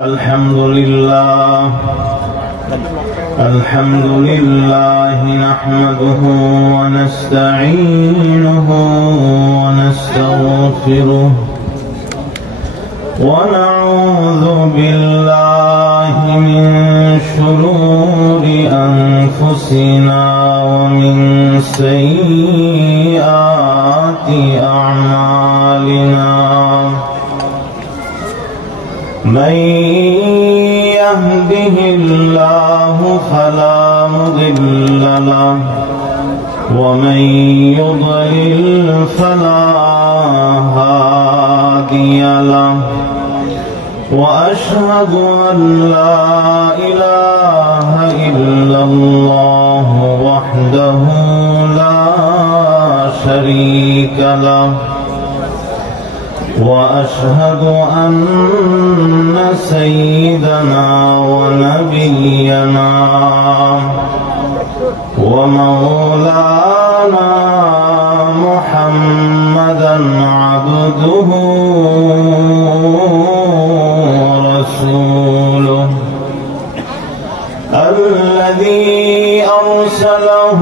الحمد لله نحمده ونستعينه ونستغفره ونعوذ بالله من شرور أنفسنا ومن سيئات أعمالنا من يهده الله فلا مضل له ومن يضلل فلا هادي له وأشهد أن لا إله إلا الله وحده لا شريك له وأشهد أن سيدنا ونبينا ومولانا محمدا عبده ورسوله الذي أرسله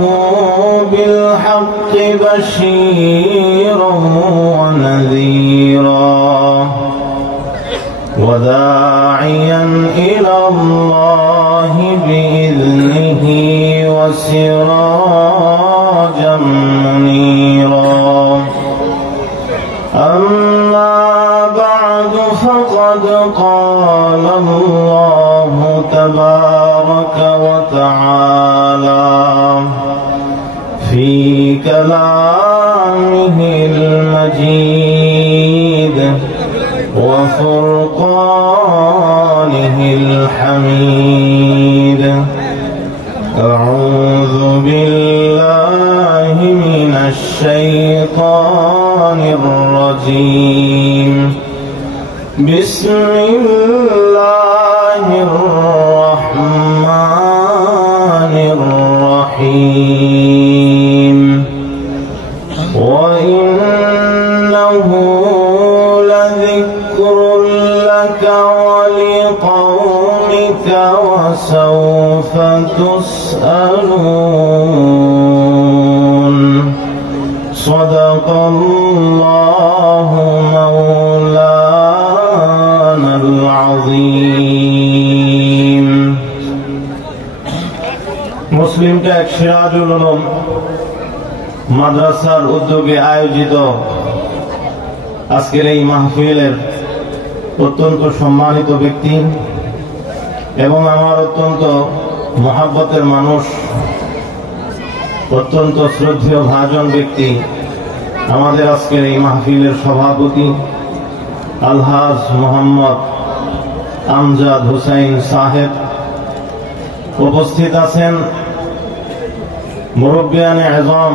بالحق بشيرا ونذيرا وداعيا إلى الله بإذنه وسراجا منيرا أما بعد فقد قال الله تبارك وتعالى في كلامه المجيد وفرقانه الحميد أعوذ بالله من الشيطان الرجيم بسم الله الرحمن الرحيم وإنه لذكر لك ولقومك وسوف تسألون صدق الله مولانا العظيم মুসলিম take Sirajul Uloom মাদ্রাসার উদ্যোগে আয়োজিত আজকের এই মাহফিলের অত্যন্ত সম্মানিত ব্যক্তি এবং আমার অত্যন্ত মহাব্বতের মানুষ, অত্যন্ত শ্রদ্ধেয় ভাজন ব্যক্তি, আমাদের আজকের এই মাহফিলের সভাপতি আলহাজ মোহাম্মদ আমজাদ হুসাইন সাহেব, উপস্থিত আছেন মুরব্বিয়ানে আযম,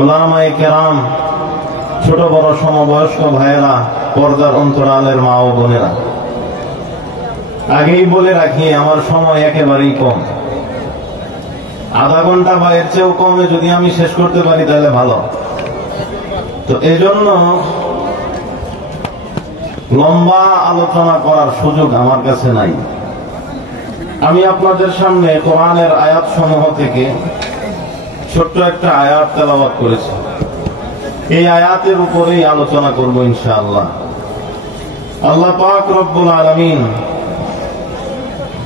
উলামায়ে কেরাম, ছোট বড় সমবয়স্ক ভাইয়েরা, পর্দার অন্তরালের মা ও বোনেরা। আগেই বলে রাখি আমার সময় একেবারেই কম, আধা ঘন্টা বা এর চেয়েও কমে যদি আমি শেষ করতে পারি তাহলে ভালো। তো এজন্য লম্বা আলোচনা করার সুযোগ আমার কাছে নাই। আমি আপনাদের সামনে কোরআনের আয়াত সমূহ থেকে ছোট্ট একটা আয়াত তেলাওয়াত করেছি। এই আয়াতের উপরেই আলোচনা করব ইনশাআল্লাহ। আল্লাহ পাক রব্বুল আলামিন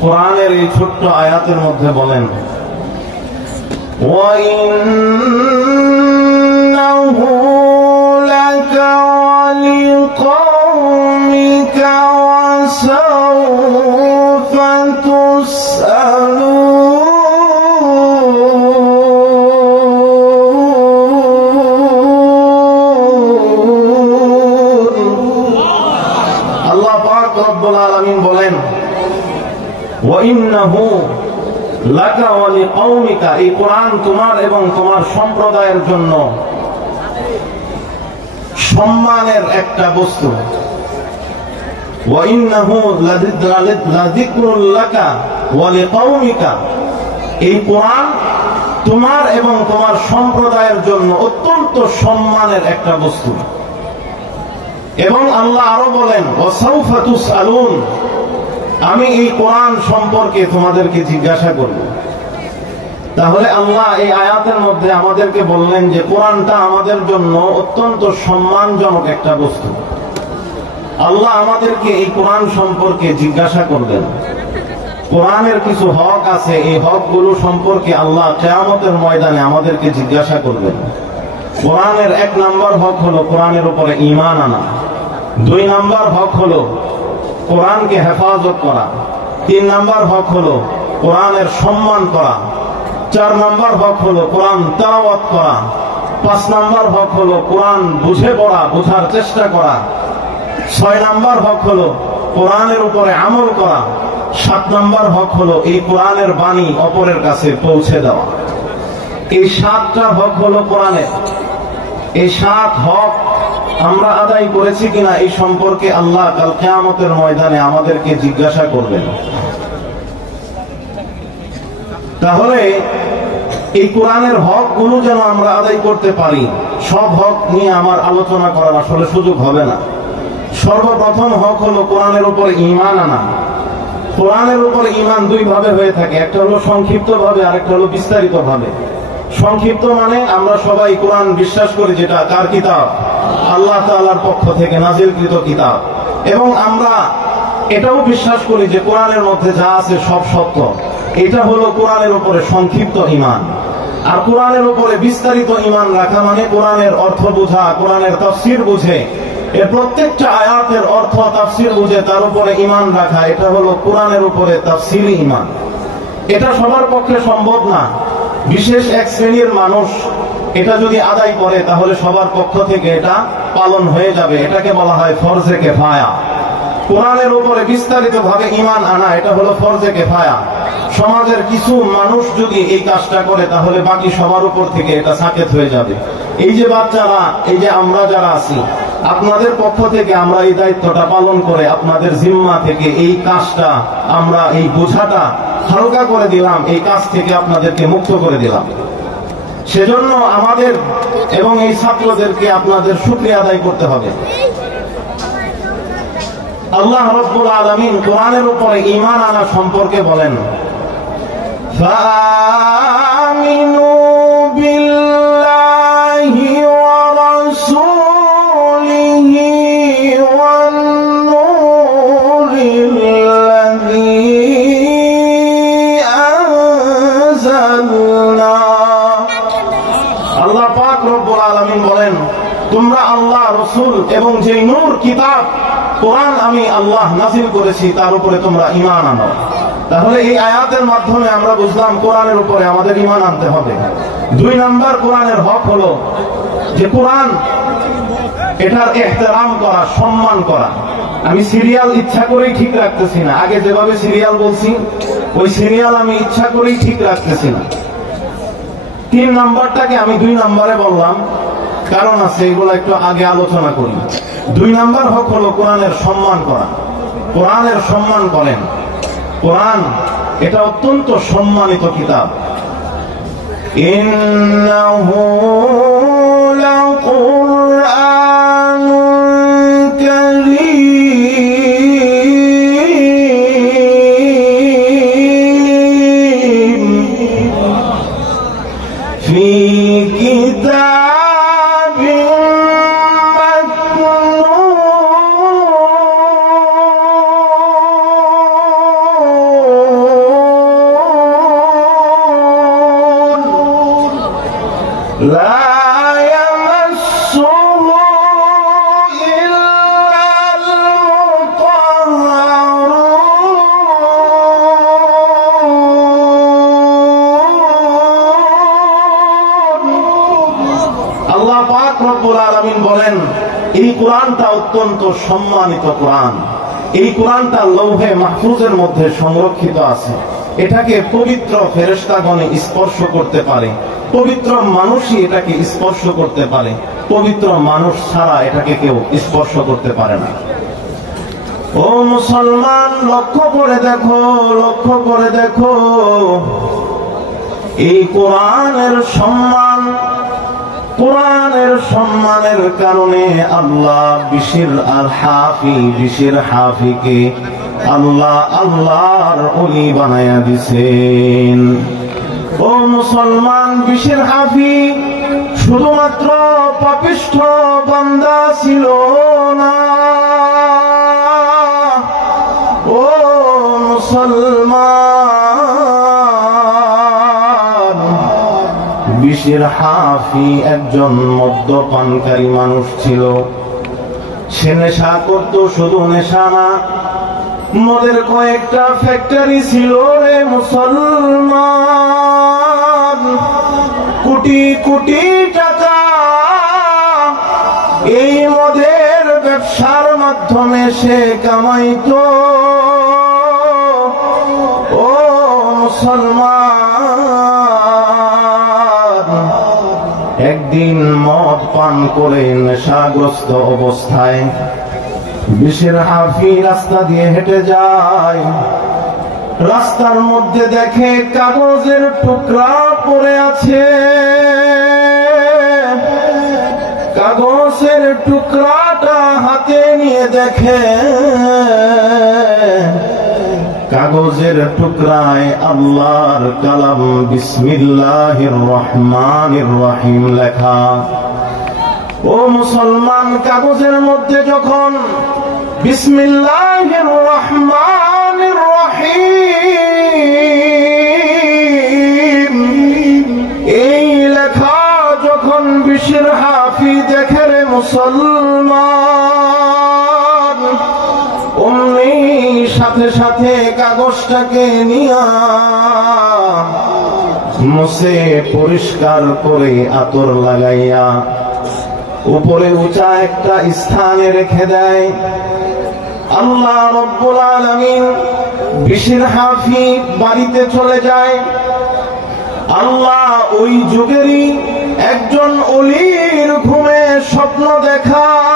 কোরআনের এই ছোট্ট আয়াতের মধ্যে বলেন, ওয়াইন্নাহু লাকা ওয়ালিকাওমিকা ওয়াসাওফা তুসআলুন। আল্লাহ পাক রব্বুল আলামিন বলেন, ওয়াইন্নাহু লাকা ওয়া লিকাওমিকা, এই কোরআন তোমার এবং তোমার সম্প্রদায়ের জন্য সম্মানের একটা বস্তু। ওয়াইন্নাহু লাযিকরুল লাকা ওয়া লিকাওমিকা, এই কোরআন তোমার এবং তোমার সম্প্রদায়ের জন্য অত্যন্ত সম্মানের একটা বস্তু। এবং আল্লাহ আরো বলেন ওয়াসাউফা তুসআলুন, আমি এই কোরআন সম্পর্কে তোমাদেরকে জিজ্ঞাসা করব। তাহলে আল্লাহ এই আয়াতের মধ্যে আমাদেরকে বললেন যে কোরআনটা আমাদের জন্য অত্যন্ত সম্মানজনক একটা বস্তু। আল্লাহ আমাদেরকে এই কোরআন সম্পর্কে জিজ্ঞাসা করবেন। কোরআনের কিছু হক আছে, এই হকগুলো সম্পর্কে আল্লাহ কিয়ামতের ময়দানে আমাদেরকে জিজ্ঞাসা করবেন। কোরআনের 1 নম্বর হক হলো কোরআনের উপরে ঈমান আনা। 2 নম্বর হক হলো কোরআনকে হেফাজত করা। 3 নম্বর হক হলো কোরআনের সম্মান করা। 4 নম্বর হক হলো কোরআন তেলাওয়াত করা। 5 নম্বর হক হলো কোরআন বুঝে পড়া, বোঝার চেষ্টা করা। 6 নম্বর হক হলো কোরআনের উপরে আমল করা। 7 নম্বর হক হলো এই কোরআনের বাণী অপরের কাছে পৌঁছে দেওয়া। এই 7টা হক হলো কোরআনের। এই 7 হক আমরা আদায় করেছি কিনা এই সম্পর্কে আল্লাহ কাল কিয়ামতের ময়দানে আমাদেরকে জিজ্ঞাসা করবেন। তাহলে এই কোরআনের হক গুলো যেন আমরা আদায় করতে পারি, সব হক নিয়ে আমার আলোচনা করার আসলে সুযোগ হবে না। সর্বপ্রথম হক হলো কোরআনের উপর ঈমান আনা। কোরআনের উপর ঈমান 2 ভাবে হয়ে থাকে, একটা হলো সংক্ষিপ্ত ভাবে, আরেকটা হলো বিস্তারিত ভাবে। সংক্ষিপ্ত মানে আমরা সবাই কোরআন বিশ্বাস করি যেটা কার কিতাব? আল্লাহ তাআলার পক্ষ থেকে নাজিলকৃত কিতাব। এবং আমরা এটাও বিশ্বাস করি যে কোরআনের মধ্যে যা আছে সব সত্য। এটা হলো কোরআনের উপরে সংক্ষিপ্ত ঈমান। আর কোরআনের উপরে বিস্তারিত ঈমান রাখা মানে কোরআনের অর্থ বোঝা, কোরআনের তাফসীর বুঝে, এর প্রত্যেকটা আয়াতের অর্থ তাফসীর বুঝে তার উপরে ঈমান রাখা, এটা হলো কোরআনের উপরে তাফসীরি ঈমান। এটা সবার পক্ষে সম্ভব না। বিশেষ এক শ্রেণীর মানুষ এটা যদি আদায় করে তাহলে সবার পক্ষ থেকে এটা পালন হয়ে যাবে। এটাকে বলা হয় ফরজে কিফায়া। কোরআনের উপরে বিস্তারিত ভাবে ঈমান আনা এটা হলো ফরজে কিফায়া। সমাজের কিছু মানুষ যদি এই কাজটা করে তাহলে বাকি সবার উপর থেকে এটা সাকেত হয়ে যাবে। এই যে বাচ্চারা, এই যে আমরা যারা আছি, আপনাদের পক্ষ থেকে আমরা এই দায়িত্বটা পালন করে আপনাদের জিম্মা থেকে এই কাজটা, আমরা এই বোঝাটা হালকা করে দিলাম, এই কাজ থেকে আপনাদেরকে মুক্ত করে দিলাম। সেজন্য আমাদের এবং এই ছাত্রদেরকে আপনাদের শুকরিয়া আদায় করতে হবে। আল্লাহ রাব্বুল আলামিন কোরআনের উপরে ঈমান আনা সম্পর্কে বলেন, ফাআমিনু বিল্লাহি ওয়া রাসূলিহি ওয়ান নূরিল্লাযী আনজালনা। আল্লাহ পাক রব্বুল আলামিন বলেন, তোমরা আল্লাহ, রাসূল এবং যে নূর কিতাব কোরআন আমি আল্লাহ নাযিল করেছি তার উপরে তোমরা ঈমান আনো। তাহলে এই আয়াতের মাধ্যমে আমরা বুঝলাম কোরআনের উপরে আমাদের ঈমান আনতে হবে। 2 নম্বর কোরআনের হক হলো যে কোরআন এটার ইহতিরাম করা, সম্মান করা। আমি সিরিয়াল ইচ্ছা করেই ঠিক রাখতেছি না, আগে যেভাবে সিরিয়াল বলছি ওই সিরিয়াল আমি ইচ্ছা করেই ঠিক রাখতেছি না। 3 নম্বরটাকে আমি 2 নম্বরে বললাম, কারণ আছে, এগুলো একটু আগে আলোচনা করি। 2 নম্বর হক হলো কোরআনের সম্মান করা। কোরআনের সম্মান করেন। কোরআন এটা অত্যন্ত সম্মানিত কিতাব। ইন্নাহু লাকুরআনুন কারীম ফি কিতাবিন لا يمسه إلا المطهرون। আল্লাহ পাক রব্বুল আলামিন বলেন, এই কোরআনটা অত্যন্ত সম্মানিত কোরআন। এই কোরআনটা লৌহে মাহফুজের মধ্যে সংরক্ষিত আছে। এটাকে পবিত্র ফেরেশতাগণে স্পর্শ করতে পারে, পবিত্র মানুষই এটাকে স্পর্শ করতে পারে, পবিত্র মানুষ ছাড়া এটাকে কেউ স্পর্শ করতে পারে না। ও মুসলমান, লক্ষ্য করে দেখো, লক্ষ্য করে দেখো, এই কোরআনের সম্মান কোরআনের সম্মানের কারণে আল্লাহ বিশির হাফিকে আল্লাহ আল্লাহর ওলি বানায়া দিছেন। ও মুসলমান, বিশির হাফি শুধুমাত্র পাপিষ্ঠ বান্দা ছিল না। ও মুসলমান, বিশির হাফি একজন মদ্যপানকারী মানুষ ছিল। সে নেশা করত, শুধু নেশা না, মদের কয়েকটা ফ্যাক্টরি ছিল রে মুসলমান। কোটি কোটি টাকা এই মদের ব্যবসার মাধ্যমে সে কামাইতো। ও মুসলমান, একদিন মদ পান করে নেশাগ্রস্ত অবস্থায় বিশির হাফি রাস্তা দিয়ে হেঁটে যায়। রাস্তার মধ্যে দেখে কাগজের টুকরা পড়ে আছে। কাগজের টুকরাটা হাতে নিয়ে দেখে কাগজের টুকরায় আল্লাহর কালাম বিসমিল্লাহির রহমানির রহিম লেখা। ও মুসলমান, কাগজের মধ্যে যখন বিসমিল্লাহির রহমানির রহিম এই লেখা যখন বিশির হাফি দেখে রে মুসলমান, অমনি সাথে সাথে কাগজটাকে নিয়া মুছে পরিষ্কার করে আতর লাগাইয়া উপরে উঁচা একটা স্থানে রেখে দেয়। আল্লাহ রব্বুল আলামিন বিশির হাফি বাড়িতে চলে যায়। আল্লাহ ওই যুগেরই একজন ওলির ঘুমে স্বপ্ন দেখায়।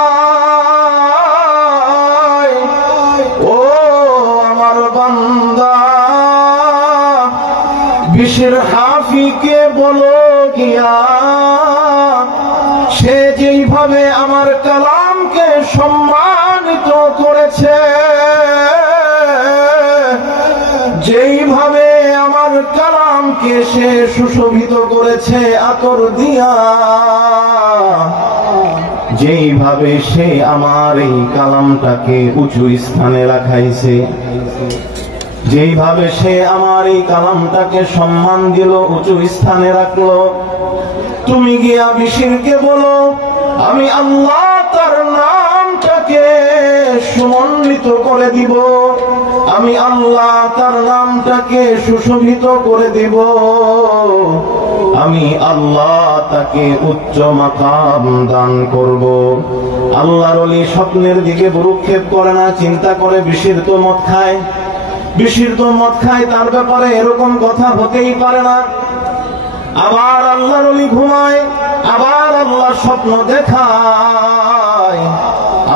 ও আমার বান্দা, বিশির হাফিকে বলো গিয়া সে যেইভাবে আমার কালামকে সম্মানিত করেছে, যেইভাবে আমার কালামকে সে সুশোভিত করেছে আতর দিয়া, যেইভাবে সে আমার এই কালামটাকে উঁচু স্থানে রাখাইছে, যেইভাবে সে আমার এই কালামটাকে সম্মান দিল, উঁচু স্থানে রাখলো, তুমি গিয়া বিশিরকে বলো আমি আল্লাহ তার নামটাকে সুমণ্ডিত করে দিব, আমি আল্লাহ তার নামটাকে সুশোভিত করে দিব, আমি আল্লাহ তাকে উচ্চ মাকাম দান করব। আল্লাহর ওলি স্বপ্নের দিকে ভ্রুক্ষেপ করে না, চিন্তা করে বিশির তো মদ খায়, বিশির তো মদ খায়, তার ব্যাপারে এরকম কথা হতেই পারে না। আবার আল্লাহর ওলি ঘুমায়, আবার আল্লাহ স্বপ্ন দেখায়,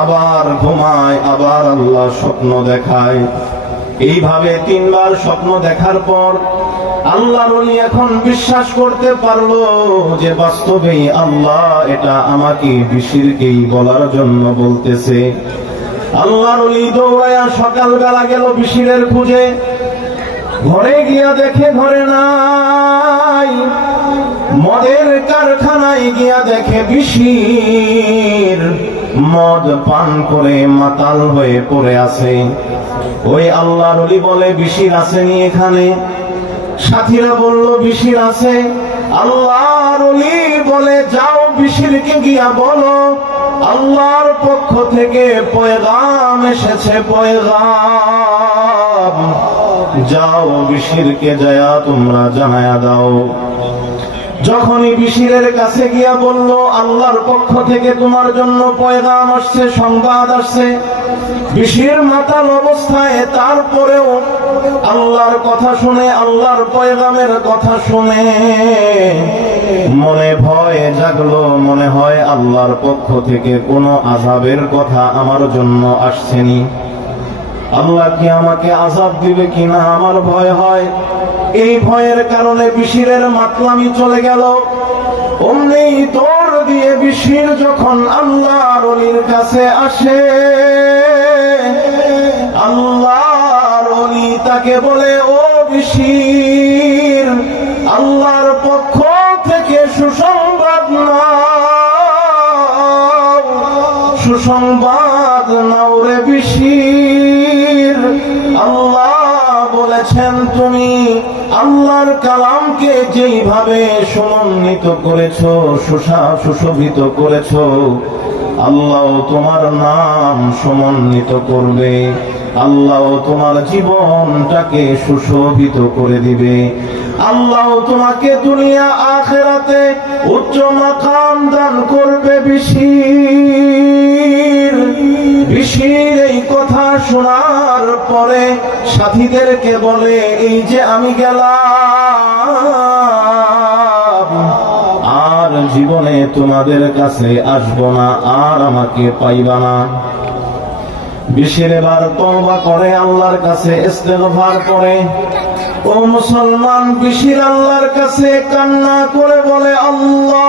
আবার ঘুমায়, আবার আল্লাহ স্বপ্ন দেখায়। এইভাবে তিনবার স্বপ্ন দেখার পর আল্লাহর ওলি এখন বিশ্বাস করতে পারলো যে বাস্তবেই আল্লাহ এটা আমাকে বিশিরকেই বলার জন্য বলতেছে। আল্লাহর ওলি দৌড়ায়া সকালবেলা গেল বিশিরের খুঁজে। ঘরে গিয়া দেখে ঘরে নাই, মদের কারখানায় গিয়া দেখে বিশির মদ পান করে মাতাল হয়ে পড়ে আছে। ওই আল্লাহর ওলি বলে বিশির আসেনি এখানে? সাথীরা বলল বিশির আছে। আল্লাহর ওলি বলে যাও বিশিরকে গিয়া বলো আল্লাহর পক্ষ থেকে পয়গাম এসেছে, পয়গাম, যাও বিশিরকে যায়া তোমরা জানায়া দাও। যখনই বিশিরের কাছে গিয়া বলল আল্লাহর পক্ষ থেকে তোমার জন্য পয়গাম আসছে, সংবাদ আসছে, বিশির মাতাল অবস্থায় তারপরেও আল্লাহর কথা শুনে, আল্লাহর পয়গামের কথা শুনে মনে ভয় জাগলো, মনে হয় আল্লাহর পক্ষ থেকে কোনো আযাবের কথা আমার জন্য আসছেনি, আল্লাহ কি আমাকে আযাব দিবে কিনা আমার ভয় হয়। এই ভয়ের কারণে বিশিরের মাতলামি চলে গেল। অমনি দৌড় দিয়ে বিশির যখন আল্লাহর ওলির কাছে আসে, আল্লাহর ওলি তাকে বলে, ও বিশির, আল্লাহর পক্ষ থেকে সুসংবাদ নাও, সুসংবাদ নাও রে বিশির। আল্লাহ বলেছেন, তুমি আল্লাহর কালামকে যেইভাবে সমন্বিত করেছো, সুশোভিত করেছো, আল্লাহ তোমার নাম সমন্বিত করবে, আল্লাহ তোমার জীবনটাকে সুশোভিত করে দিবে, আল্লাহ তোমাকে দুনিয়া আখিরাতে উচ্চ মাকাম দান করবে। বিশির বিশির এই কথা শোনার পরে সাথীদেরকে বলে, এই যে আমি গেলাম, আর জীবনে তোমাদের কাছে আসবো না, আর আমাকে পাইবা না। বিশির এবার তওবা করে, আল্লাহর কাছে ইস্তেগফার করে। ও মুসলমান, বিশির আল্লাহর কাছে কান্না করে বলে, আল্লাহ,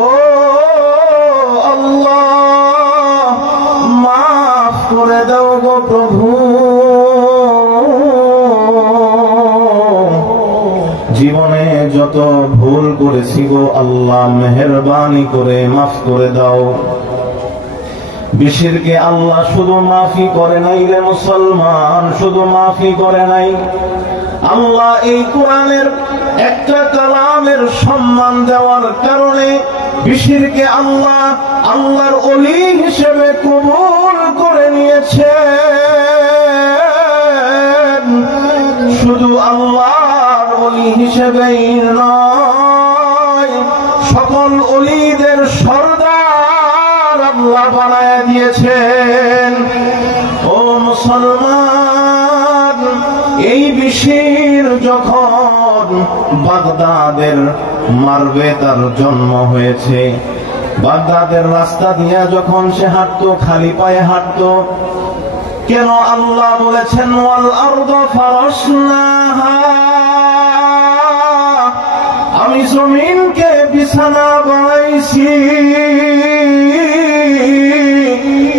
ও আল্লাহ, মাফ করে দাও গো প্রভু, জীবনে যত ভুল করেছি গো আল্লাহ, মেহেরবানি করে মাফ করে দাও। বিশিরকে আল্লাহ শুধু মাফি করে নাই রে মুসলমান, শুধু মাফি করে নাই, আল্লাহ এই কোরআনের একটা কালামের সম্মান দেওয়ার কারণে বিশিরকে আল্লাহ আল্লাহর ওলি হিসেবে কবুল করে নিয়েছে। শুধু আল্লাহর ওলি হিসেবেই নয়, সকল ওলিদের সরদার আল্লাহ বানায় দিয়েছেন। ও মুসলমান, এই বিশির যখন বাগদাদের মারবে তার জন্ম হয়েছে, বাগদাদের রাস্তা দিয়ে যখন সে হাঁটতো, খালি পায়ে হাঁটতো, কেন আল্লাহ বলেছেন, ওয়াল আরদ ফারাশনাহা, আমি জমিনকে বিছানা বানাইছি।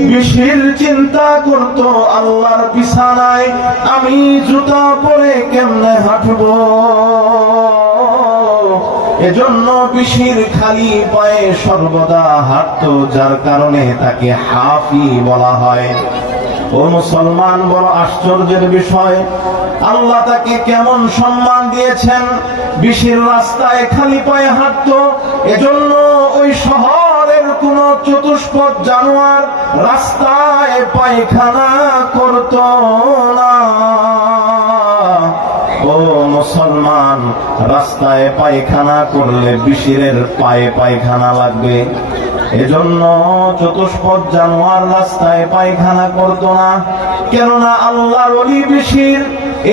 বিশির চিন্তা করতো, আল্লাহর বিছানায় আমি জুতা পরে কেমনে হাঁটবো, এজন্য বিশির খালি পায়ে সর্বদা হাঁটতো, যার কারণে তাকে হাফি বলা হয়। ও মুসলমান, বড় আশ্চর্যের বিষয়, আল্লাহ তাকে কেমন সম্মান দিয়েছেন। বিশির রাস্তায় খালি পায়ে হাঁটতো, এজন্য ওই শহরের কোন চতুষ্পদ জানোয়ার রাস্তায় পায়খানা করত না। ও মুসলমান, রাস্তায় পায়খানা করলে বিশিরের পায়ে পায়খানা লাগবে, এজন্য চতুষ্পদ জানোয়ার রাস্তায় পায়খানা করত না। কেননা আল্লাহর ওলি বিশির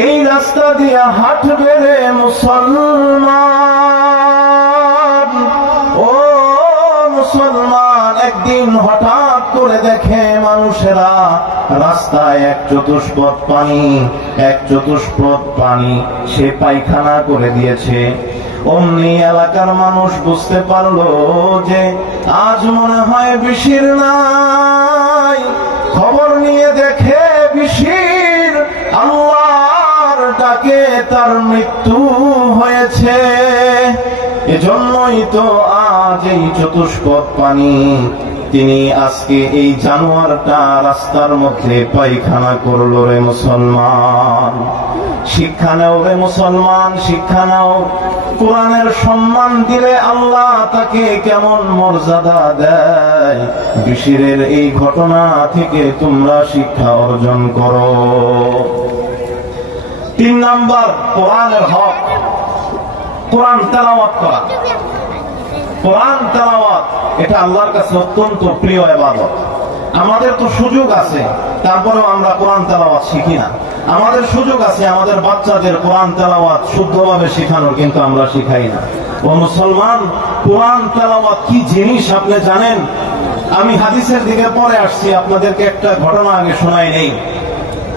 এই রাস্তা দিয়ে হাঁটবে রে মুসলমান। ও মুসলমান, একদিন হঠাৎ করে দেখে মানুষেরা রাস্তায় এক চতুষ্পদ পানি সে পায়খানা করে দিয়েছে। অমনি এলাকার মানুষ বুঝতে পারলো যে আজ মনে হয় বিশির নাই। খবর নিয়ে দেখে বিশির আল্লাহর ডাকে তার মৃত্যু হয়েছে। এজন্যই তো আজ এই চতুষ্পদ পানি, তিনি আজকে এই জানোয়ারটা রাস্তার মধ্যে পায়খানা করলো রে মুসলমান। শিক্ষা নাও রে মুসলমান, শিক্ষা নাও। কোরআনের সম্মান দিলে আল্লাহ তাকে কেমন মর্যাদা দেয়, বিশিরের এই ঘটনা থেকে তোমরা শিক্ষা অর্জন করো। 3 নাম্বার, কোরআনের হক, কোরআন তেলাওয়াত করা। কোরআন তেলাওয়াত এটা আল্লাহর কাছে অত্যন্ত প্রিয় ইবাদত। আমাদের তো সুযোগ আছে, তারপরেও আমরা কোরআন তেলাওয়াত শিখি না। আমাদের সুযোগ আছে আমাদের বাচ্চাদের কোরআন তেলাওয়াত শুদ্ধভাবে শেখানোর, কিন্তু আমরা শিখাই না। ও মুসলমান, কোরআন তেলাওয়াত কি জিনিস আপনি জানেন? আমি হাদিসের দিকে পরে আসছি, আপনাদেরকে একটা ঘটনা আগে শোনাই নেই।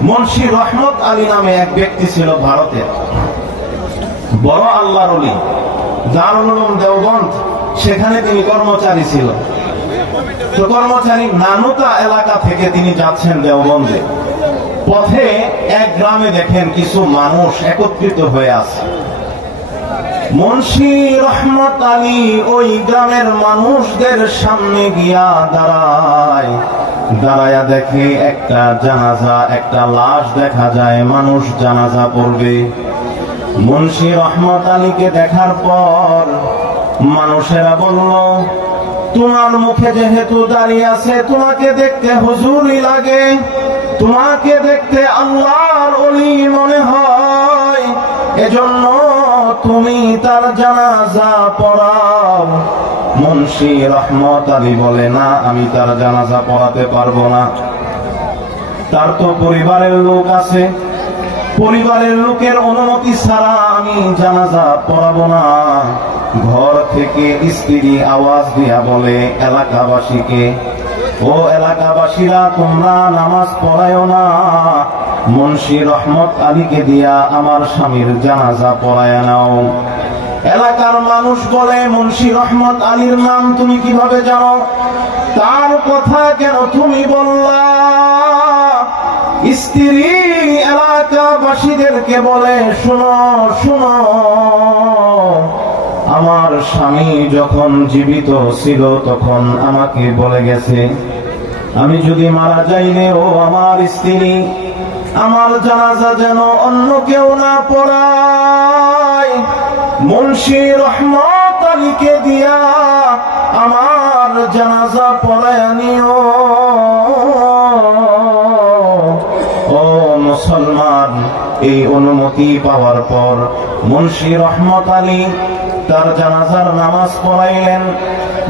মুন্সি রহমত আলী নামে এক ব্যক্তি ছিল ভারতের। বড় আল্লাহর ওলি, দারুল উলুম দেওবন্দ, সেখানে তিনি কর্মচারী ছিল। তো কর্মচারী নানুতা এলাকা থেকে তিনি যাচ্ছেন দেওবন্দে। পথে এক গ্রামে দেখেন কিছু মানুষ একত্রিত হয়ে আছে। মুন্সি রহমত আলী ওই গ্রামের মানুষদের সামনে গিয়া দাঁড়ায়া দেখে একটা জানাজা, একটা লাশ দেখা যায়, মানুষ জানাজা পড়বে। মুন্সি রহমত আলীকে দেখার পর মানুষেরা বলল, তোমার মুখে যেহেতু দাঁড়িয়ে আছে, তোমাকে দেখতে হুজুরই লাগে, তোমাকে দেখতে আল্লাহর ওলি মনে হয়, এজন্য তুমি তার জানাজা পড়াও। মুন্সি রহমত আলী বলে, না, আমি তার জানাজা পড়াতে পারবো না, তার তো পরিবারের লোক আছে, পরিবারের লোকের অনুমতি ছাড়া আমি জানাজা পড়াবো না। ঘর থেকে স্ত্রী আওয়াজ দিয়া বলে এলাকাবাসীকে, ও এলাকাবাসীরা, তোমরা নামাজ পড়ায়ও না, মুন্সি রহমত আলীকে দিয়া আমার স্বামীর জানাজা পড়ায় নাও। এলাকার মানুষ বলে, মুন্সি রহমত আলীর নাম তুমি কিভাবে জানো? তার কথা কেন তুমি বললা? স্ত্রী এলাকাবাসীদেরকে বলে, শুনো শুনো, আমার স্বামী যখন জীবিত ছিল তখন আমাকে বলে গেছে, আমি যদি মারা যাইলে ও আমার স্ত্রী আমার জানাজা যেন অন্য কেউ না পড়ায়, মুন্সি রহমত আলীকে দিয়া আমার জানাজা পড়ায় নিও। ও মুসলমান, এই অনুমতি পাওয়ার পর মুন্সি রহমত আলী তার জানাজার নামাজ পড়াইলেন।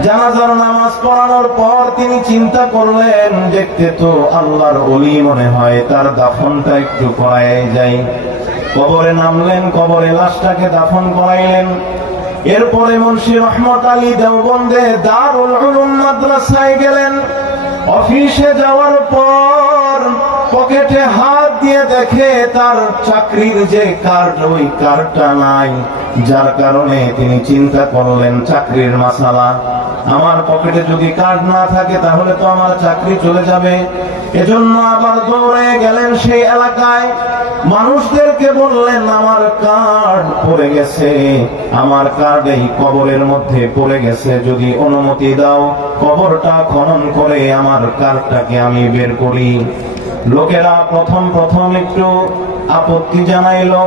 জানাজার নামাজ পড়ানোর পর তিনি চিন্তা করলেন, দেখতে তো আল্লাহর ওলি মনে হয়, তার দাফনটা একটু করাই যায়। কবরে নামলেন, কবরে লাশটাকে দাফন করাইলেন। এরপরে মুন্সি রহমত আলী দেওবন্দে দারুল উলুম মাদ্রাসায় গেলেন। অফিসে যাওয়ার পর পকেটে হাত দিয়ে দেখে তার চাকরির যে কার্ড, ওই কার্ডটা নাই, যার কারণে তিনি চিন্তা করলেন চাকরির মাসালা, আমার পকেটে যদি কার্ড না থাকে তাহলে তো আমার চাকরি চলে যাবে। এজন্য আবার দৌড়ে গেলেন সেই এলাকায়, মানুষদেরকে বললেন, আমার কার্ড পড়ে গেছে, আমার কার্ড এই কবরের মধ্যে পড়ে গেছে, যদি অনুমতি দাও কবরটা খনন করে আমার কার্ডটাকে আমি বের করি। লোকেরা প্রথম একটু আপত্তি জানাইলো,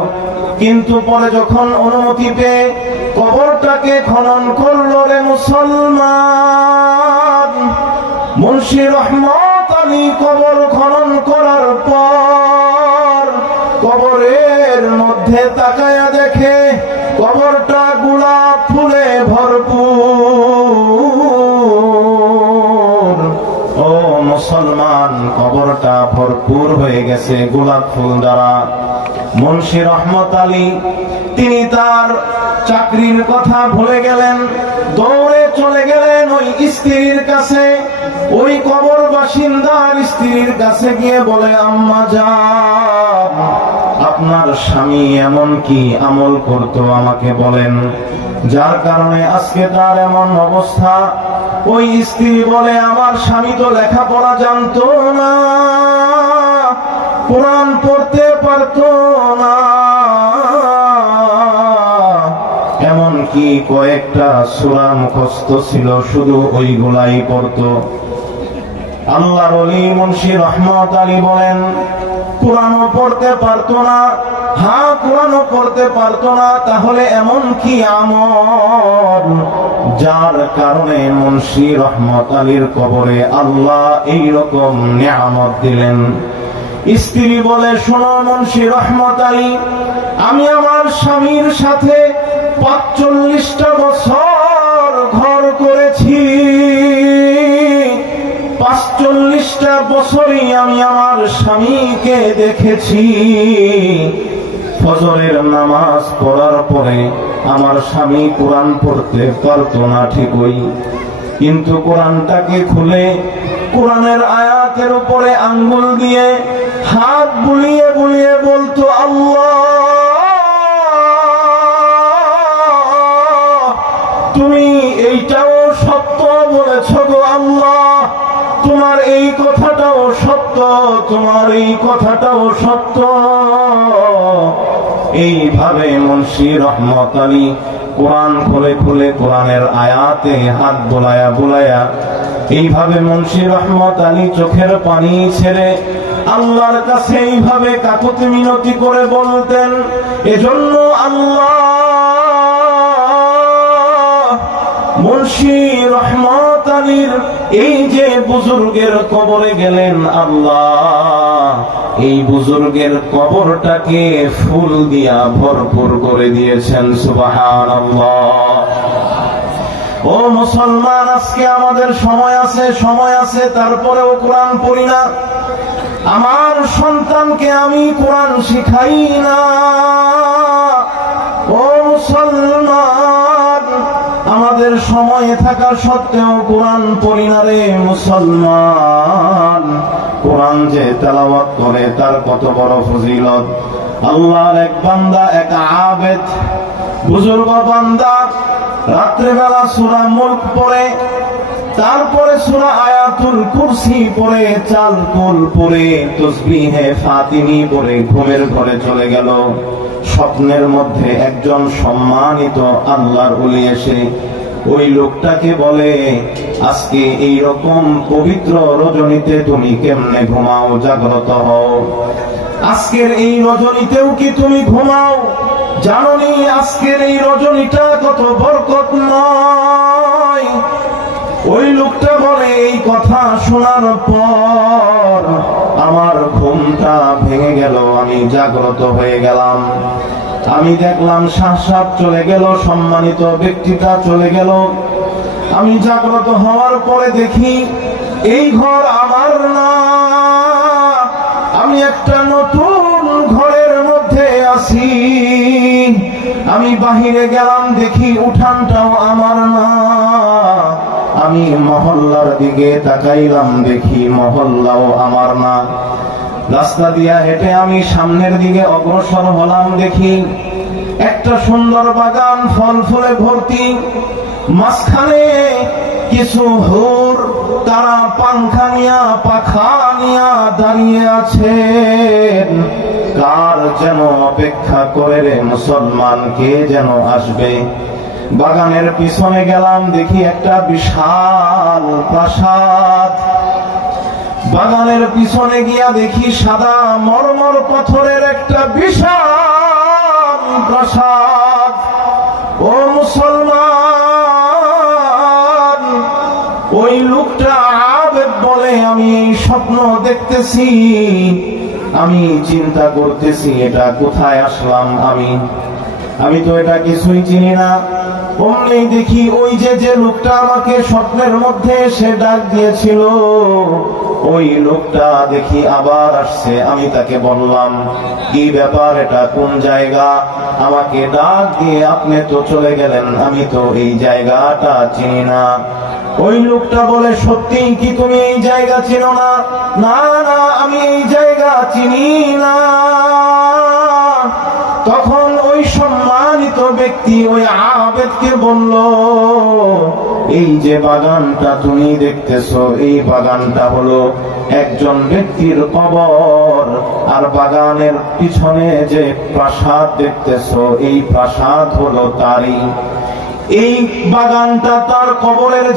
কিন্তু পরে যখন অনুমতি পেয়ে কবরটাকে খনন করলো রে মুসলমান, মুন্সি রহমত আলী কবর খনন করার পর কবরের মধ্যে তাকায়া দেখে কবরটা গোলাপ ফুলে ভরপুর। ও মুসলমান, কবরটা ভরপুর হয়ে গেছে গোলাপ ফুল দ্বারা। মুন্সি রহমত আলী তিনি তার চাকরির কথা ভুলে গেলেন, দৌড়ে চলে গেলেন ওই স্ত্রীর কাছে। ওই কবর বাসিন্দার স্ত্রীর কাছে গিয়ে বলে, আম্মা জান, আপনার স্বামী এমন কি আমল করতো আমাকে বলেন, যার কারণে আজকে তার এমন অবস্থা? ওই স্ত্রী বলে, আমার স্বামী তো লেখাপড়া জানতো না, কোরআন পড়তে পারতো না, এমনকি কয়েকটা সূরা মুখস্থ ছিল, শুধু ওইগুলাই পড়তো। আল্লাহর ওলি মুন্সি রহমত আলী বলেন, কোরআনও পড়তে পারতো না? হ্যাঁ, কোরআনও পড়তে পারতো না, তাহলে এমন কি আমল যার কারণে মুন্সি রহমত আলীর কবরে আল্লাহ এইরকম নিয়ামত দিলেন? স্ত্রী বলে, শোনো মুন্সি রহমত আলী, আমি আমার স্বামীর সাথে ৪৫টা বছর ঘর করেছি, ৪৫টা বছরই আমি আমার স্বামীকে দেখেছি। ফজরের নামাজ পড়ার পরে আমার স্বামী কোরআন পড়তে পারতো না ঠিকই, কিন্তু কোরআনটাকে খুলে কোরআনের আয়াতের উপরে আঙ্গুল দিয়ে হাত বুলিয়ে বুলিয়ে বলতো, আল্লাহ কথাটাও সত্য, তোমার এই কথাটাও সত্য। এইভাবে মুন্সি রহমত আলী কোরআন খুলে খুলে কোরআনের আয়াতে হাত বোলায়া বোলায়া এইভাবে মুন্সি রহমত আলী চোখের পানি ছেড়ে আল্লাহর কাছে এইভাবে কাকুতি মিনতি করে বলতেন। এজন্য আল্লাহ মুন্সি রহমত আলীর এই যে বুজুর্গের কবরে গেলেন, আল্লাহ এই বুজুর্গের কবরটাকে ফুল দিয়া ভরপুর করে দিয়েছেন। সুবহানাল্লাহ। ও মুসলমান, আজকে আমাদের সময় আছে, তারপরেও কোরআন পড়ি না। আমার সন্তানকে আমি কোরআন শিখাই না। ও মুসলমান, আমাদের সময় থাকা সত্ত্বেও কোরআন পড়ি না রে মুসলমান। কোরআন যে তেলাওয়াত করে তার কত বড় ফজিলত। আল্লাহর এক বান্দা, এক আবেদ বুজুর্গ বান্দা রাত্রেবেলা সূরা মুলক পড়ে, তারপরে সূরা আয়াতুল কুরসি পড়ে, চাল কুল পড়ে, তাসবিহে ফাতিমি পড়ে ঘুমের ঘরে চলে গেল। স্বপ্নের মধ্যে একজন সম্মানিত আল্লাহর ওলি এসে ওই লোকটাকে বলে, আজকে এই রকম পবিত্র রজনীতে তুমি কেমনে ঘুমাও, জাগ্রত হও। আজকের এই রজনীতেও কি তুমি ঘুমাও? জানোনি আজকের এই রজনীটা কত বরকতময়? ওই লোকটা বলে, এই কথা শোনার পর আমার ঘুমটা ভেঙে গেল, আমি জাগ্রত হয়ে গেলাম। আমি দেখলাম শাহসাব চলে গেল, সম্মানিত ব্যক্তিটা চলে গেল। আমি জাগ্রত হওয়ার পরে দেখি এই ঘর আমার না, আমি একটা নতুন ঘরের মধ্যে আছি। আমি বাহিরে গেলাম, দেখি উঠানটাও আমার না। আমি মহল্লার দিকে তাকাইলাম, দেখি মহল্লাও আমার না। রাস্তা দিয়া হেঁটে আমি সামনের দিকে অগ্রসর হলাম, দেখি একটা সুন্দর বাগান, ফল ফুলে ভর্তি। মাঝখানে কিছু হুর, তারা পাখা নিয়া দাঁড়িয়ে আছেন। কার যেন অপেক্ষা করে রে মুসলমান, কে যেন আসবে। বাগানের পিছনে গেলাম, দেখি একটা বিশাল প্রাসাদ। বাগানের পিছনে গিয়া দেখি সাদা মরমর পাথরের একটা বিশাল প্রাসাদ। ও মুসলমান, ওই লোকটা আবেদ বলে, আমি এই স্বপ্ন দেখতেছি, আমি চিন্তা করতেছি এটা কোথায় আসলাম আমি তো এটা কিছুই চিনি না। অমনি দেখি ওই যে লোকটা আমাকে স্বপ্নের মধ্যে এসে ডাক দিয়েছিল, ওই লোকটা দেখি আবার আসছে। আমি তাকে বললাম, কি ব্যাপার, এটা কোন জায়গা? আমাকে ডাক দিয়ে আপনি তো চলে গেলেন, আমি তো এই জায়গাটা চিনি না। ওই লোকটা বলে, সত্যি কি তুমি এই জায়গা চিনো না? না না, আমি এই জায়গা চিনি না। তখন ওই সম্মানিত ব্যক্তি ওই আবেদকে বলল, এই যে বাগানটা তুমি দেখতেছো, এই বাগানটা হলো একজন ব্যক্তির কবর। আর বাগানের পিছনে যে প্রাসাদ দেখতেছো, এই প্রাসাদ হলো তারই। এই বাগানটা তার কবরের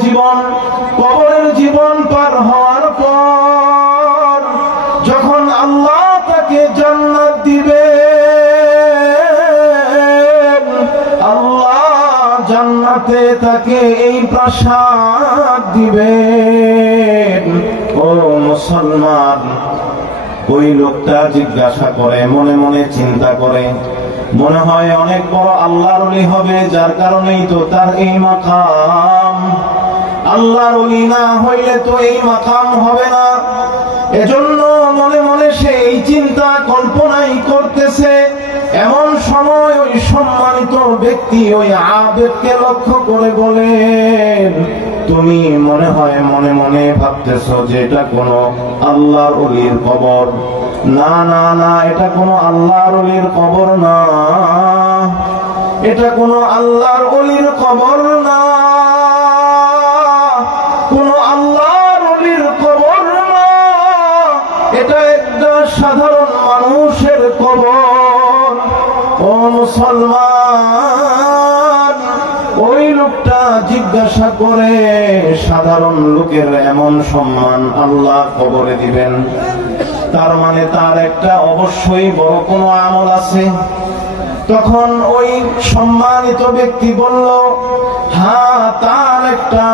জীবন পার হওয়ার পর যখন আল্লাহ তাকে জান্নাত দিবে, আল্লাহ জান্নাতে তাকে এই প্রাসাদ দিবেন। ও মুসলমান, ওই লোকটা জিজ্ঞাসা করে, মনে মনে চিন্তা করে, মনে হয় অনেক বড় আল্লাহর ওলি হবে, যার কারণেই তো তার এই মাকাম। আল্লাহর ওলি না হইলে তো এই মাকাম হবে না। এজন্য মনে মনে সে এই চিন্তা কল্পনাই করতেছে। এমন সময় ওই সম্মানিত ব্যক্তি ওই আবেদকে লক্ষ্য করে বলেন, তুমি মনে হয় মনে মনে ভাবতেছো যে এটা কোনো আল্লাহর ওলির কবর। না না না, এটা কোনো আল্লাহর ওলির কবর না, এটা কোনো আল্লাহর ওলির কবর না, কোনো আল্লাহর ওলির কবর না। এটা একটা সাধারণ মানুষের কবর। ও মুসলমান, ওই লোকটা জিজ্ঞাসা করে সাধারণ লোকের এমন সম্মান আল্লাহ কবরে দিবেন, তার মানে তার একটা অবশ্যই বড় কোনো আমল আছে। তখন ওই সম্মানিত ব্যক্তি বলল, হ্যাঁ, তার একটা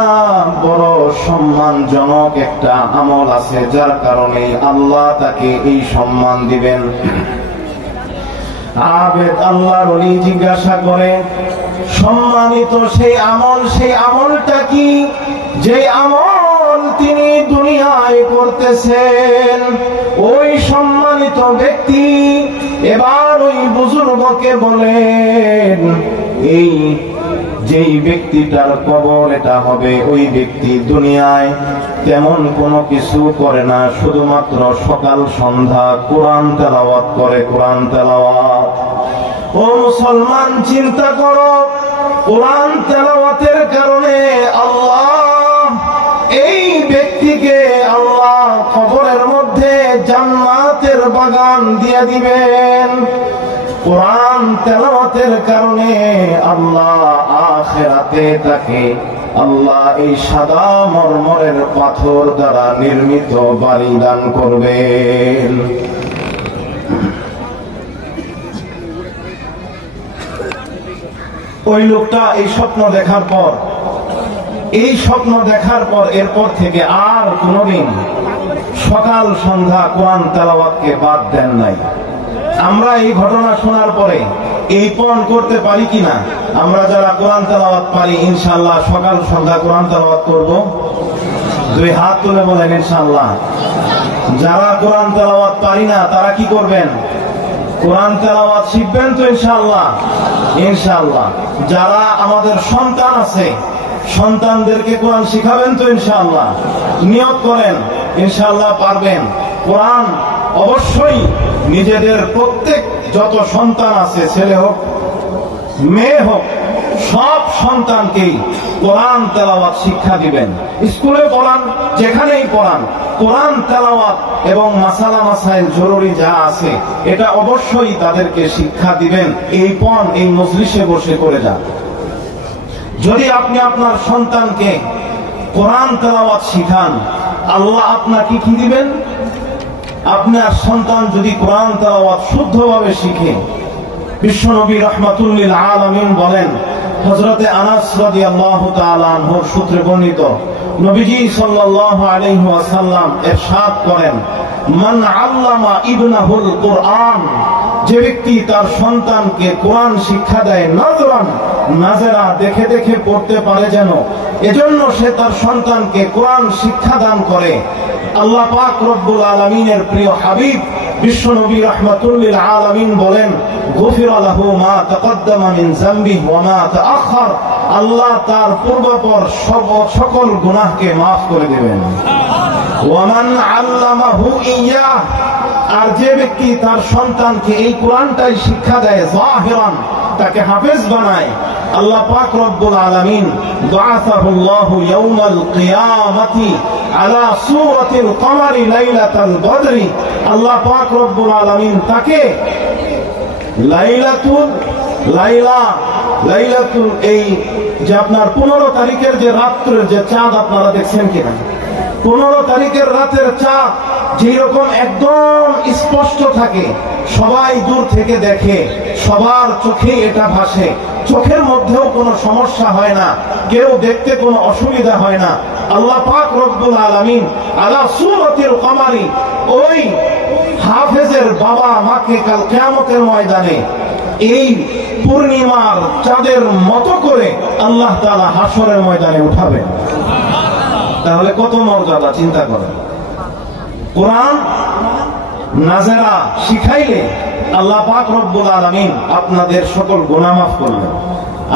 বড় সম্মানজনক একটা আমল আছে, যার কারণে আল্লাহ তাকে এই সম্মান দিবেন। আবেদ আল্লাহর ওলি জিজ্ঞাসা করে, সম্মানিত সেই আমলটা কি, যে আমল তিনি দুনিয়ায় করতেছেন? ওই সম্মানিত ব্যক্তি এবার ওই বুজুর্গকে বলেন, এই যেই ব্যক্তিটার কবর এটা হবে, ওই ব্যক্তি দুনিয়ায় তেমন কোনো কিছু করে না, শুধুমাত্র সকাল সন্ধ্যা কোরআন তেলাওয়াত করে, কোরআন তেলাওয়াত। ও মুসলমান, চিন্তা করো, কোরআন তেলাওয়াতের কারণে আল্লাহ এই ব্যক্তিকে আল্লাহ কবরের মধ্যে জান্নাতের বাগান দিয়ে দিবেন। কোরআন তেলাওয়াতের কারণে আল্লাহ আখিরাতে তাকে আল্লাহ এই সাদা মরমরের পাথর দ্বারা নির্মিত বাড়ি দান করবেন। ওই লোকটা এই স্বপ্ন দেখার পর এরপর থেকে আর কোনদিন সকাল সন্ধ্যা কোরআন তেলাওয়াতকে বাদ দেন নাই। আমরা এই ঘটনা শোনার পরে এই পণ করতে পারি কিনা? আমরা যারা কোরআন তেলাওয়াত পারি, ইনশাআল্লাহ সকাল সন্ধ্যা কোরআন তেলাওয়াত করব। দুই হাত তুলে বলেন ইনশাআল্লাহ। যারা কোরআন তেলাওয়াত পারি না, তারা কি করবেন? কোরআন তেলাওয়াত শিখবেন তো ইনশাআল্লাহ। ইনশাআল্লাহ যারা আমাদের সন্তান আছে, সন্তানদেরকে কোরআন শিখাবেন তো ইনশাআল্লাহ। নিয়ত করেন ইনশাআল্লাহ পারবেন। কোরআন অবশ্যই নিজেদের প্রত্যেক যত সন্তান আছে, ছেলে হোক মেয়ে হোক, সব সন্তানকেই কোরআন তেলাওয়াত শিক্ষা দিবেন। স্কুলে পড়ান, যেখানেই পড়ান, কোরআন তেলাওয়াত এবং মাসালা মাসাইল জরুরি যা আছে এটা অবশ্যই তাদেরকে শিক্ষা দিবেন। এই পণ এই মজলিসে বসে করে যান। যদি আপনি আপনার সন্তানকে কোরআন তেলাওয়াত শিখান, আল্লাহ আপনাকে কি দিবেন? আপনার সন্তান যদি কোরআন তেলাওয়াত শুদ্ধভাবে শিখে, বিশ্বনবী রাহমাতুল লিল আলামিন বলেন, হযরতে আনাস রাদিয়াল্লাহু তাআলা আনহুর সূত্রে বর্ণিত, নবীজি সাল্লাল্লাহু আলাইহি ওয়াসাল্লাম ইরশাদ করেন, মান আল্লামা ইবনাহুল কুরআন, যে ব্যক্তি তার সন্তানকে কোরআন শিক্ষা দেয়, নাজরান, নাজরা দেখে দেখে পড়তে পারে যেন, এজন্য সে তার সন্তানকে কোরআন শিক্ষা দান করে, আল্লাহ পাক রব্বুল আলামিনের প্রিয় হাবিব বিশ্বনবী রাহমাতুল লিল আলামিন বলেন, গুফিরা লাহু মা তাকদ্দামা মিন যামবিহি ওয়া মা তাআখার, আল্লাহ তার পূর্বাপর সকল গুনাহকে maaf করে দিবেন। ওয়া মান আল্লামাহু ইয়্যাহ, আর যে ব্যক্তি তার সন্তানকে এই কোরআনটাই শিক্ষা দেয়, যাহিরান, তাকে হাফেজ বানায়, আল্লাহ পাক রব্বুল আলামিন বাআসাহুল্লাহু ইয়াউমাল কিয়ামাতি আলা সূরাতিল কমারি লাইলাতাল বদরি, আল্লাহ পাক রব্বুল আলামিন তাকে লাইলাতুল এই যে আপনার 15 তারিখের যে রাত্রের যে চাঁদ আপনারা দেখছেন কিনা, 15 তারিখের রাতের চাঁদ যেরকম একদম স্পষ্ট থাকে, সবাই দূর থেকে দেখে, সবার চোখে এটা ভাসে, চোখের মধ্যেও কোনো সমস্যা হয় না, কেউ দেখতে কোনো অসুবিধা হয় না, আল্লাহ পাক রব্বুল আলামিন আলা সূরাতিল কমারি ওই হাফেজের বাবা মাকে কাল কিয়ামতের ময়দানে এই পূর্ণিমার চাঁদের মতো করে আল্লাহ তাআলা হাসরের ময়দানে উঠাবেন। তাহলে কত মর্যাদা চিন্তা করেন। কোরআন নাজেরা শিখাইলে আল্লাহ পাক রব্বুল আলামিন আপনাদের সকল গুনাহ মাফ করবেন,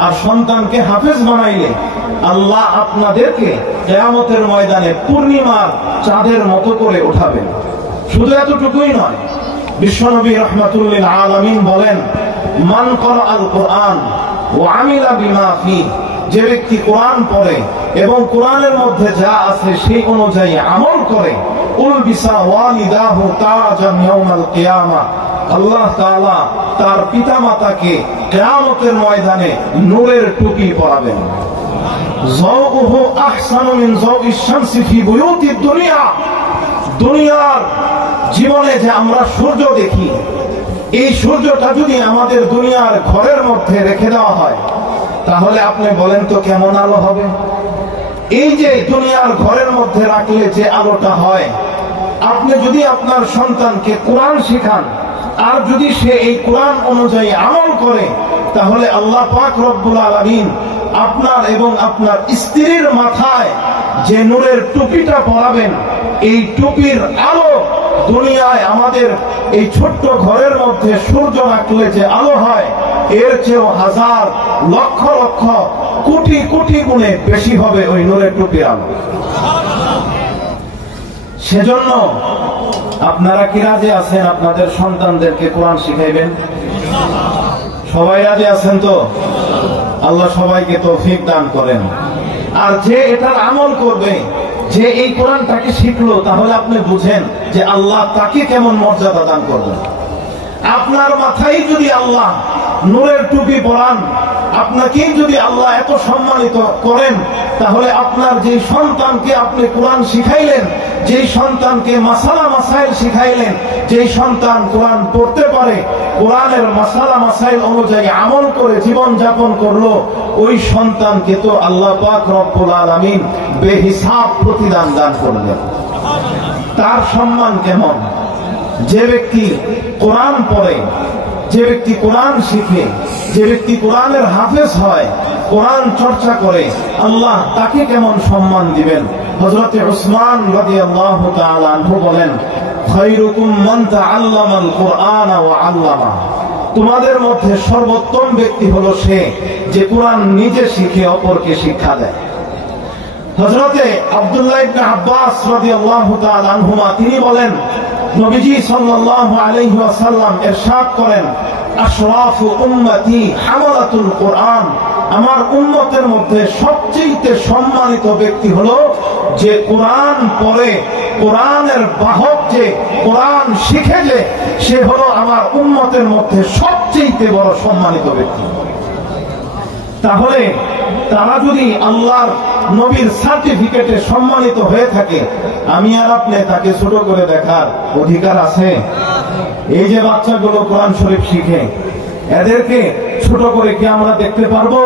আর সন্তানকে হাফেজ বানাইলে আল্লাহ আপনাদেরকে কিয়ামতের ময়দানে পূর্ণিমার চাঁদের মতো করে উঠাবেন। শুধু এতটুকুই নয়, বিশ্বনবী রাহমাতুল লিল আলামিন বলেন, মান ক্বারাআল কুরআন ওয়া আমিলা বিমা ফি, যে ব্যক্তি কোরআন পড়ে এবং কোরআনের মধ্যে যা আছে সেই অনুযায়ী আমল করে, উলবিসা ওয়ালিদাহু তাজান ইয়াউমাল কিয়ামা, আল্লাহ তাআলা তার পিতামাতাকে কিয়ামতের ময়দানে নূরের টুপি পরাবেন। যাওউহু আহসানু মিন যাওইশ শামসি ফি বুয়ুতিদ দুনিয়া, দুনিয়ার জীবনে যে আমরা সূর্য দেখি, এই সূর্যটা যদি আমাদের দুনিয়ার ঘরের মধ্যে রেখে দেওয়া হয়, তাহলে আপনি বলেন তো কেমন আলো হবে? এই যে দুনিয়ার ঘরের মধ্যে রাখলে যে আলোটা হয়, আপনি যদি আপনার সন্তানকে কোরআন শেখান আর যদি সে এই কোরআন অনুযায়ী আমল করে, তাহলে আল্লাহ পাক রব্বুল আলামিন আপনার এবং আপনার স্ত্রীর মাথায় যে নূরের টুপিটা পরাবেন, এই টুপির আলো দুনিয়ায় আমাদের এই ছোট্ট ঘরের মধ্যে সূর্য রাখলে যে আলো হয়, এর চেয়েও হাজার লক্ষ লক্ষ কোটি কোটি গুণে বেশি হবে ওই নূরের টুপির আলো। সেজন্য আপনারা কি রাজি আছেন আপনাদের সন্তানদেরকে কোরআন শিখাইবেন? সবাই রাজি আছেন তো? আল্লাহ সবাইকে তৌফিক দান করেন। আর যে এটার আমল করবে, যে এই কোরআনটাকে শিখলো, তাহলে আপনি বুঝেন যে আল্লাহ তাকে কেমন মর্যাদা দান করবেন। আপনার মাথায় যদি আল্লাহ নূরের টুপি পরান, আপনাকেই যদি আল্লাহ এত সম্মানিত করেন, তাহলে আপনার যে সন্তানকে আপনি কোরআন শিখাইলেন, যেই সন্তানকে মাসালা মাসাইল শিখাইলেন, যেই সন্তান কোরআন পড়তে পারে, কোরআনের মাসালা মাসাইল অনুযায়ী আমল করে জীবন যাপন করলো, ওই সন্তানকে তো আল্লাহ পাক রব্বুল আলামিন বেহিসাব প্রতিদান দান করলেন। তার সম্মান কেমন? যে ব্যক্তি কোরআন পড়ে, যে ব্যক্তি কোরআন শিখে, যে ব্যক্তি কোরআনের হাফেজ হয়, কোরআন চর্চা করে, আল্লাহ তাকে কেমন সম্মান দিবেন। হযরত উসমান রাদিয়াল্লাহু তাআলা আনহু বলেন, খায়রুকুম মান তাআল্লামাল কুরআন ওয়া আল্লামা, তোমাদের মধ্যে সর্বোত্তম ব্যক্তি হলো সে যে কোরআন নিজে শিখে অপরকে শিক্ষা দেয়। হযরতে আব্দুল্লাহ ইবনে আব্বাস রাদিয়াল্লাহু তাআলা আনহুমা তিনি বলেন, নবীজি সাল্লাল্লাহু আলাইহি ওয়াসাল্লাম ইরশাদ করেন, আশরাফু উম্মতি হামালাতুল কুরআন, আমার উম্মতের মধ্যে সবচেয়ে সম্মানিত ব্যক্তি হলো যে কোরআন পড়ে, কোরআনের বাহক, যে কোরআন শিখে, যে সে হলো আমার উম্মতের মধ্যে সবচেয়ে বড় সম্মানিত ব্যক্তি। তাহলে তারা যদি আল্লাহর নবীর সার্টিফিকেটে সম্মানিত হয়ে থাকে, আমি আর আপনি তাকে ছোট করে দেখার অধিকার আছে? এই যে বাচ্চাগুলো কোরআন শরীফ শিখে, এদেরকে ছোট করে কি আমরা দেখতে পারবো?